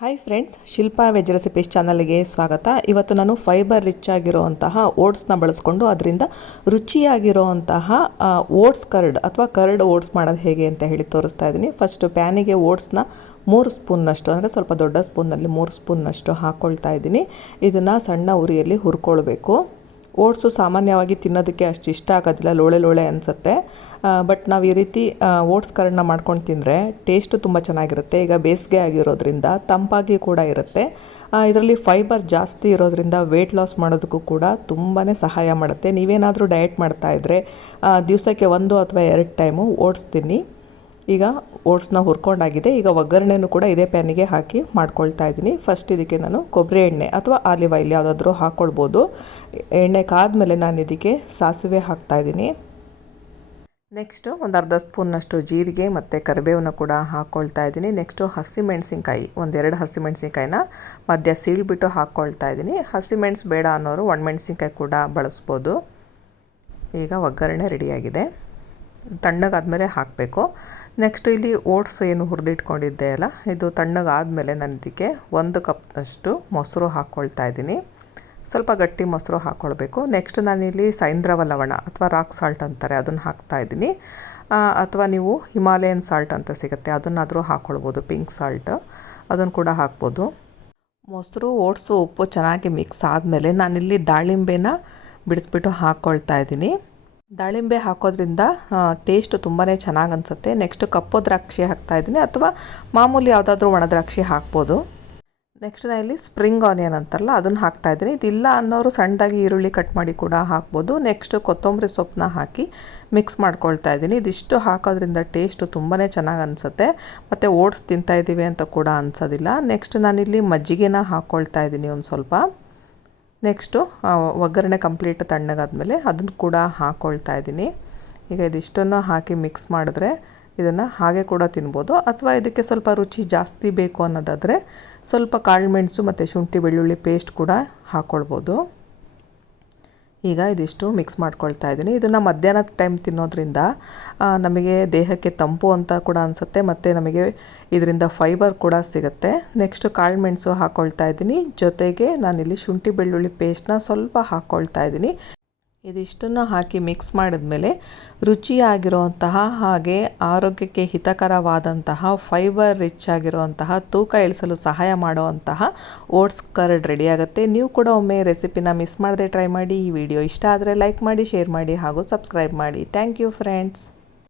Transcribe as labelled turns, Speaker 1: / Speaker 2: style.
Speaker 1: Hi friends Shilpa veg recipes ಚಾನಲ್ಗೆ ಸ್ವಾಗತ. ಇವತ್ತು ನಾನು ಫೈಬರ್ ರಿಚ್ ಆಗಿರೋವಂತಹ ಓಟ್ಸ್ನ ಬಳಸ್ಕೊಂಡು ಅದರಿಂದ ರುಚಿಯಾಗಿರೋವಂತಹ ಓಟ್ಸ್ ಕರ್ಡ್ ಅಥವಾ ಕರ್ಡ್ ಓಟ್ಸ್ ಮಾಡೋದು ಹೇಗೆ ಅಂತ ಹೇಳಿ ತೋರಿಸ್ತಾ ಇದ್ದೀನಿ. ಫಸ್ಟು ಪ್ಯಾನಿಗೆ ಓಟ್ಸ್ನ ಮೂರು ಸ್ಪೂನ್ನಷ್ಟು, ಅಂದರೆ ಸ್ವಲ್ಪ ದೊಡ್ಡ ಸ್ಪೂನ್ನಲ್ಲಿ ಮೂರು ಸ್ಪೂನ್ನಷ್ಟು ಹಾಕ್ಕೊಳ್ತಾ ಇದ್ದೀನಿ. ಇದನ್ನು ಸಣ್ಣ ಉರಿಯಲ್ಲಿ ಹುರ್ಕೊಳ್ಬೇಕು. ಓಟ್ಸು ಸಾಮಾನ್ಯವಾಗಿ ತಿನ್ನೋದಕ್ಕೆ ಅಷ್ಟು ಇಷ್ಟ ಆಗೋದಿಲ್ಲ, ಲೋಳೆ ಲೋಳೆ ಅನಿಸುತ್ತೆ. ಬಟ್ ನಾವು ಈ ರೀತಿ ಓಟ್ಸ್ ಕರಡನ್ನ ಮಾಡ್ಕೊಂಡು ತಿಂದರೆ ಟೇಸ್ಟು ತುಂಬ ಚೆನ್ನಾಗಿರುತ್ತೆ. ಈಗ ಬೇಸಿಗೆ ಆಗಿರೋದ್ರಿಂದ ತಂಪಾಗಿ ಕೂಡ ಇರುತ್ತೆ. ಇದರಲ್ಲಿ ಫೈಬರ್ ಜಾಸ್ತಿ ಇರೋದ್ರಿಂದ ವೆಯ್ಟ್ ಲಾಸ್ ಮಾಡೋದಕ್ಕೂ ಕೂಡ ತುಂಬಾ ಸಹಾಯ ಮಾಡುತ್ತೆ. ನೀವೇನಾದರೂ ಡಯಟ್ ಮಾಡ್ತಾ ಇದ್ದರೆ ದಿವಸಕ್ಕೆ ಒಂದು ಅಥವಾ ಎರಡು ಟೈಮು ಓಟ್ಸ್ ತಿನ್ನಿ. ಈಗ ಓಟ್ಸ್ನ ಹುರ್ಕೊಂಡಾಗಿದೆ. ಈಗ ಒಗ್ಗರಣೆನೂ ಕೂಡ ಇದೇ ಪ್ಯಾನಿಗೆ ಹಾಕಿ ಮಾಡ್ಕೊಳ್ತಾ ಇದ್ದೀನಿ. ಫಸ್ಟ್ ಇದಕ್ಕೆ ನಾನು ಕೊಬ್ಬರಿ ಎಣ್ಣೆ ಅಥವಾ ಆಲಿವ್ ಆಯಿಲ್ ಯಾವುದಾದ್ರೂ ಹಾಕ್ಕೊಳ್ಬೋದು ಎಣ್ಣೆ ಕಾದ್ಮೇಲೆ ನಾನು ಇದಕ್ಕೆ ಸಾಸಿವೆ ಹಾಕ್ತಾ ಇದ್ದೀನಿ. ನೆಕ್ಸ್ಟು ಒಂದು ಅರ್ಧ ಸ್ಪೂನ್ನಷ್ಟು ಜೀರಿಗೆ ಮತ್ತು ಕರಿಬೇವನ್ನು ಕೂಡ ಹಾಕ್ಕೊಳ್ತಾ ಇದ್ದೀನಿ. ನೆಕ್ಸ್ಟು ಹಸಿಮೆಣಸಿನ್ಕಾಯಿ, ಒಂದೆರಡು ಹಸಿಮೆಣಸಿನ್ಕಾಯಿನ ಮಧ್ಯ ಸೀಳ್ಬಿಟ್ಟು ಹಾಕ್ಕೊಳ್ತಾ ಇದ್ದೀನಿ. ಹಸಿಮೆಣಸು ಬೇಡ ಅನ್ನೋರು ಒಣಮೆಣ್ಸಿನ್ಕಾಯಿ ಕೂಡ ಬಳಸ್ಬೋದು. ಈಗ ಒಗ್ಗರಣೆ ರೆಡಿಯಾಗಿದೆ ತಣ್ಣಗಾದ್ಮೇಲೆ ಹಾಕಬೇಕು. ನೆಕ್ಸ್ಟ್ ಇಲ್ಲಿ ಓಟ್ಸ್ ಏನು ಹುರಿದಿಟ್ಕೊಂಡಿದ್ದೆ ಅಲ್ಲ, ಇದು ತಣ್ಣಗಾದಮೇಲೆ ನಾನು ಇದಕ್ಕೆ ಒಂದು ಕಪ್ನಷ್ಟು ಮೊಸರು ಹಾಕ್ಕೊಳ್ತಾ ಇದ್ದೀನಿ. ಸ್ವಲ್ಪ ಗಟ್ಟಿ ಮೊಸರು ಹಾಕ್ಕೊಳ್ಬೇಕು. ನೆಕ್ಸ್ಟ್ ನಾನಿಲ್ಲಿ ಸೈಂದ್ರವ ಲವಣ ಅಥವಾ ರಾಕ್ ಸಾಲ್ಟ್ ಅಂತಾರೆ, ಅದನ್ನು ಹಾಕ್ತಾ ಇದ್ದೀನಿ. ಅಥವಾ ನೀವು ಹಿಮಾಲಯನ್ ಸಾಲ್ಟ್ ಅಂತ ಸಿಗುತ್ತೆ, ಅದನ್ನಾದರೂ ಹಾಕ್ಕೊಳ್ಬೋದು, ಪಿಂಕ್ ಸಾಲ್ಟ್ ಅದನ್ನು ಕೂಡ ಹಾಕ್ಬೋದು. ಮೊಸರು, ಓಟ್ಸು, ಉಪ್ಪು ಚೆನ್ನಾಗಿ ಮಿಕ್ಸ್ ಆದಮೇಲೆ ನಾನಿಲ್ಲಿ ದಾಳಿಂಬೆನ ಬಿಡಿಸ್ಬಿಟ್ಟು ಹಾಕ್ಕೊಳ್ತಾ ಇದ್ದೀನಿ. ದಾಳಿಂಬೆ ಹಾಕೋದ್ರಿಂದ ಟೇಸ್ಟ್ ತುಂಬಾ ಚೆನ್ನಾಗಿ ಅನಿಸುತ್ತೆ. ನೆಕ್ಸ್ಟ್ ಕಪ್ಪು ದ್ರಾಕ್ಷಿ ಹಾಕ್ತಾಯಿದ್ದೀನಿ ಅಥವಾ ಮಾಮೂಲಿ ಯಾವುದಾದ್ರೂ ಒಣ ದ್ರಾಕ್ಷಿ ಹಾಕ್ಬೋದು. ನೆಕ್ಸ್ಟ್ ನಾನು ಇಲ್ಲಿ ಸ್ಪ್ರಿಂಗ್ ಆನಿಯನ್ ಅಂತಾರಲ್ಲ, ಅದನ್ನು ಹಾಕ್ತಾಯಿದ್ದೀನಿ ಇದಿಲ್ಲ ಅನ್ನೋರು ಸಣ್ಣದಾಗಿ ಈರುಳ್ಳಿ ಕಟ್ ಮಾಡಿ ಕೂಡ ಹಾಕ್ಬೋದು. ನೆಕ್ಸ್ಟ್ ಕೊತ್ತಂಬರಿ ಸೊಪ್ಪನ್ನ ಹಾಕಿ ಮಿಕ್ಸ್ ಮಾಡ್ಕೊಳ್ತಾ ಇದ್ದೀನಿ. ಇದಿಷ್ಟು ಹಾಕೋದ್ರಿಂದ ಟೇಸ್ಟು ತುಂಬಾ ಚೆನ್ನಾಗಿ ಅನಿಸುತ್ತೆ. ಮತ್ತು ಓಟ್ಸ್ ತಿಂತಾಯಿದ್ದೀವಿ ಅಂತ ಕೂಡ ಅನಿಸೋದಿಲ್ಲ. ನೆಕ್ಸ್ಟ್ ನಾನಿಲ್ಲಿ ಮಜ್ಜಿಗೆನ ಹಾಕ್ಕೊಳ್ತಾ ಇದ್ದೀನಿ ಒಂದು ಸ್ವಲ್ಪ. ನೆಕ್ಸ್ಟು ಒಗ್ಗರಣೆ ಕಂಪ್ಲೀಟ್ ತಣ್ಣಗಾದಮೇಲೆ ಅದನ್ನು ಕೂಡ ಹಾಕ್ಕೊಳ್ತಾ ಇದ್ದೀನಿ. ಈಗ ಇದಿಷ್ಟನ್ನು ಹಾಕಿ ಮಿಕ್ಸ್ ಮಾಡಿದ್ರೆ ಇದನ್ನು ಹಾಗೆ ಕೂಡ ತಿನ್ಬೋದು. ಅಥವಾ ಇದಕ್ಕೆ ಸ್ವಲ್ಪ ರುಚಿ ಜಾಸ್ತಿ ಬೇಕು ಅನ್ನೋದಾದರೆ ಸ್ವಲ್ಪ ಕಾಳುಮೆಣಸು ಮತ್ತು ಶುಂಠಿ, ಬೆಳ್ಳುಳ್ಳಿ ಪೇಸ್ಟ್ ಕೂಡ ಹಾಕ್ಕೊಳ್ಬೋದು ಈಗ ಇದಿಷ್ಟು ಮಿಕ್ಸ್ ಮಾಡ್ಕೊಳ್ತಾ ಇದ್ದೀನಿ. ಇದನ್ನು ಮಧ್ಯಾಹ್ನದ ಟೈಮ್ ತಿನ್ನೋದ್ರಿಂದ ನಮಗೆ ದೇಹಕ್ಕೆ ತಂಪು ಅಂತ ಕೂಡ ಅನಿಸುತ್ತೆ ಮತ್ತು ನಮಗೆ ಇದರಿಂದ ಫೈಬರ್ ಕೂಡ ಸಿಗುತ್ತೆ. ನೆಕ್ಸ್ಟ್ ಕಾಳು ಮೆಣಸು ಹಾಕ್ಕೊಳ್ತಾ ಇದ್ದೀನಿ. ಜೊತೆಗೆ ನಾನಿಲ್ಲಿ ಶುಂಠಿ ಬೆಳ್ಳುಳ್ಳಿ ಪೇಸ್ಟ್ನ ಸ್ವಲ್ಪ ಹಾಕ್ಕೊಳ್ತಾ ಇದ್ದೀನಿ. ಇದಿಷ್ಟನ್ನು ಹಾಕಿ ಮಿಕ್ಸ್ ಮಾಡಿದ್ಮೇಲೆ ರುಚಿಯಾಗಿರುವಂತಹ ಹಾಗೆ ಆರೋಗ್ಯಕ್ಕೆ ಹಿತಕರವಾದಂತಹ ಫೈಬರ್ ರಿಚ್ ಆಗಿರುವಂತಹ ತೂಕ ಇಳಿಸಲು ಸಹಾಯ ಮಾಡುವಂತಹ ಓಟ್ಸ್ ಕರ್ಡ್ ರೆಡಿಯಾಗುತ್ತೆ ನೀವು ಕೂಡ ಒಮ್ಮೆ ರೆಸಿಪಿನ ಮಿಸ್ ಮಾಡದೆ ಟ್ರೈ ಮಾಡಿ. ಈ ವಿಡಿಯೋ ಇಷ್ಟ ಆದರೆ ಲೈಕ್ ಮಾಡಿ ಶೇರ್ ಮಾಡಿ ಹಾಗೂ ಸಬ್ಸ್ಕ್ರೈಬ್ ಮಾಡಿ. Thank you friends